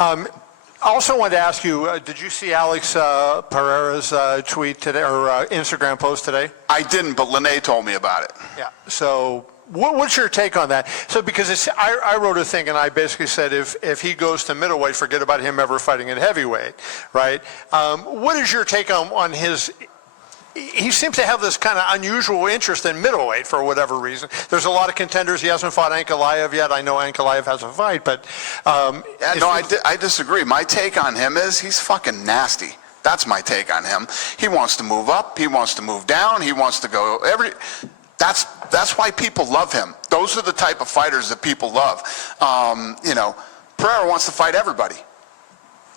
I also wanted to ask you, did you see Alex Pereira's tweet today, or Instagram post today? I didn't, but Lene told me about it. Yeah. So what's your take on that? So because I wrote a thing and I basically said if he goes to middleweight, forget about him ever fighting at heavyweight, right? What is your take on his? He seems to have this kind of unusual interest in middleweight for whatever reason. There's a lot of contenders. He hasn't fought Ankalaev yet. I know Ankalaev has a fight, but... I disagree. My take on him is he's fucking nasty. That's my take on him. He wants to move up. He wants to move down. He wants to go That's why people love him. Those are the type of fighters that people love. Pereira wants to fight everybody.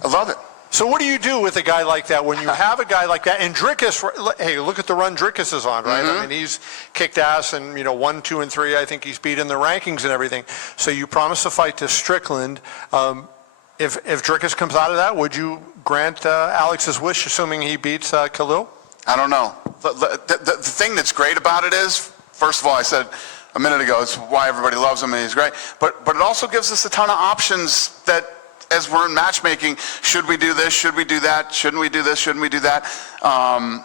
I love it. So what do you do with a guy like that when you have a guy like that? And Dricus, hey, look at the run Dricus is on, right? I mean, he's kicked ass and, 1, 2, and 3. I think he's beat in the rankings and everything. So you promised a fight to Strickland. If Dricus comes out of that, would you grant Alex's wish, assuming he beats Khalil? I don't know. The thing that's great about it is, first of all, I said a minute ago, it's why everybody loves him and he's great. But it also gives us a ton of options that, as we're in matchmaking, should we do this? Should we do that? Shouldn't we do this? Shouldn't we do that? I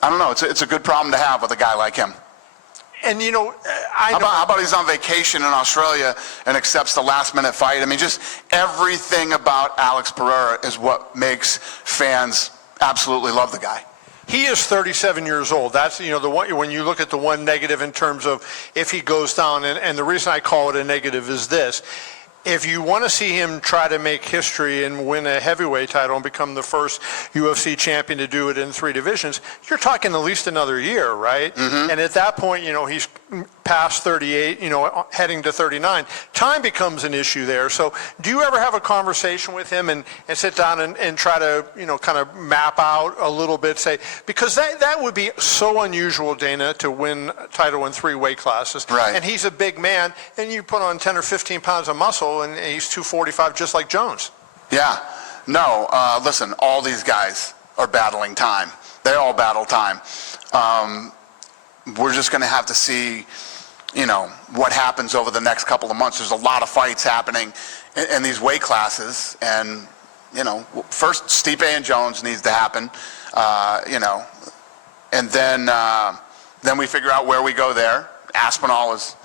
don't know. It's a good problem to have with a guy like him. And how about he's on vacation in Australia and accepts the last-minute fight? I mean, just everything about Alex Pereira is what makes fans absolutely love the guy. He is 37 years old. That's, the one, when you look at the one negative in terms of if he goes down, and the reason I call it a negative is this. If you want to see him try to make history and win a heavyweight title and become the first UFC champion to do it in 3 divisions, you're talking at least another year, right? And at that point, he's past 38, heading to 39. Time becomes an issue there. So do you ever have a conversation with him and sit down and try to, kind of map out a little bit, say, because that would be so unusual, Dana, to win a title in 3 weight classes. Right. And he's a big man, and you put on 10 or 15 pounds of muscle, and he's 245 just like Jones. Yeah. No, listen, all these guys are battling time. They all battle time. We're just going to have to see, what happens over the next couple of months. There's a lot of fights happening in these weight classes. And, first Stipe and Jones needs to happen, and then we figure out where we go there. Aspinall is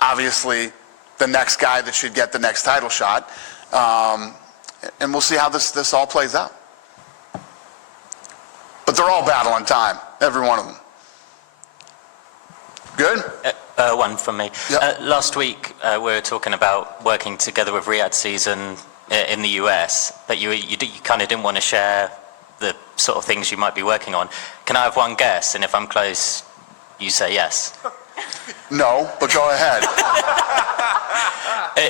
obviously the next guy that should get the next title shot. And we'll see how this all plays out. But they're all battling time, every one of them. Good? One from me. Yep. Last week, we were talking about working together with Riyadh Season in the US, but you kind of didn't want to share the sort of things you might be working on. Can I have one guess? And if I'm close, you say yes. No, but go ahead.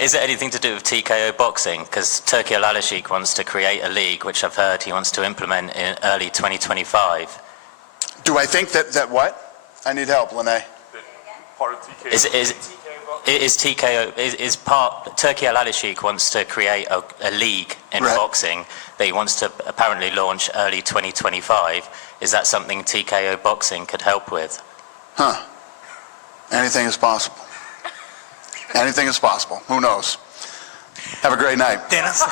Is it anything to do with TKO boxing? Because Turki Al-Alashik wants to create a league, which I've heard he wants to implement in early 2025. Do I think that what? I need help, Lene. Part of TKO. Is part Turki Al-Alashik wants to create a league in boxing that he wants to apparently launch early 2025. Is that something TKO boxing could help with? Huh. Anything is possible. Anything is possible. Who knows? Have a great night. Dennis.